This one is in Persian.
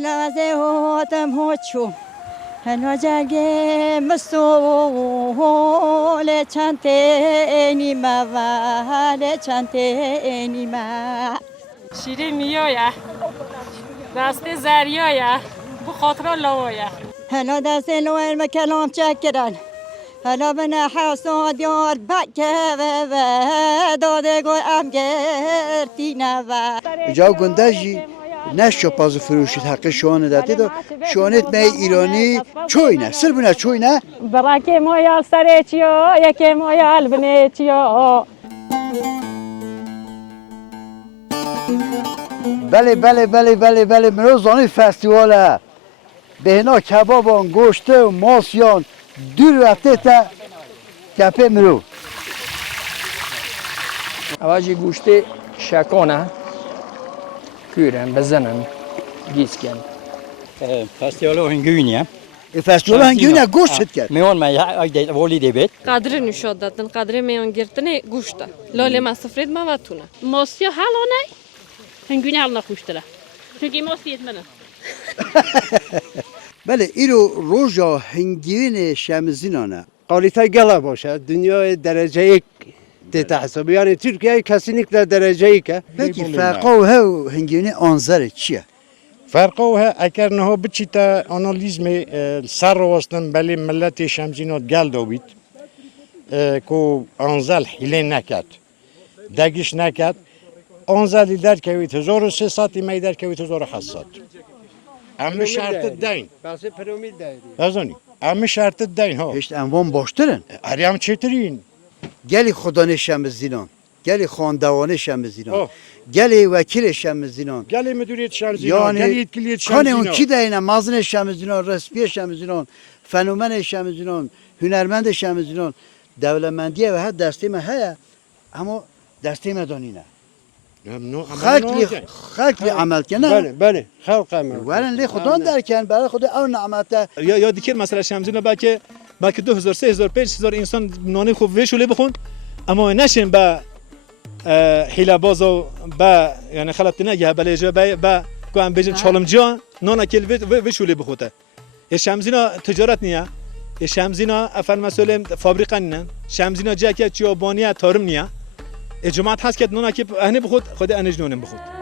بلازه هاتم هوچو هنو جگه مسول چنته نیما وال چنته نیما شیرین میایه دست زریایه بو خاطر لوایه هلا دست لوال مکلام چکرن هلا بنا حسن دیار بکه و داده گو ام گرتی نوا جا گندجی نشو پاز فروشید حق شوانه داده دو شوانت می ایرانی چوی نه سر بنا چوی نه براکه مایال سره چیو یکی مایال بنه چیو بله بله بله بله بله منو زانی فستیواله بهنا کبابان گوشته و ماسیان دور وقته تا کپه مرو اواجی گوشته شکانه کورن بزنن گیسکن فستیوال هنگوینیه فستیوال هنگوینه گوشت کرد میون ما یا ولی دیبید قدر نشاد دادن قدر میان گرفتن گوشته لاله مصفرید ما واتونه ماسیا حالا نه هنگونی حال نخوشتره چونکه ماسیت منه بله ایرو روژا هنگوین شمزینانه قالیتا گلا باشه دنیا درجه یک دیتا حسابی یعنی ترکیه kesinlikle درجه یک پکی فرقا و هاو هنگوین آنزره چیه؟ فرقه ها اگر نه بچیتا آنالیزم سر وستن بله ملت شمزینات گل دوید کو آنزل حیله نکد دگیش نکد آنزلی در کوید 1300 می در کوید 1700 اما شرط دین بس پرومیل دایری بزنی اما شرط دین ها هشت انوان باشترن اریم چطورین گلی خدانه شمزینان گلی خاندوانه شمزینان گلی وکیل شمزینان گلی مدیریت شمزینان گلی yetkili کانه اون شمزینان کی دینه مازن شمزینان رسپی شمزینان فنومن شمزینان هنرمند شمزینان دولتمندیه و هر دسته ما هیا اما دسته ما دانینه خلق عمل کنه بله بله خلق عمل ورن لی خودان درکن برای خود اون نعمته یا دیگر مثلا شمزینا بلکه 2000 3000 5000 انسان نانی خوب ویشولی بخون اما نشین با حیله باز و با یعنی خلط نگه بلیجا با کو ام بجن چالمجا نانا کل ویشولی بخوته شمزینا تجارت نیه شمزینا افل مسئول فابریکه نه شمزینا جاکه چیابانیه تارم نیه جماعت هست که نانا که اهنی بخود خود انج نونم بخود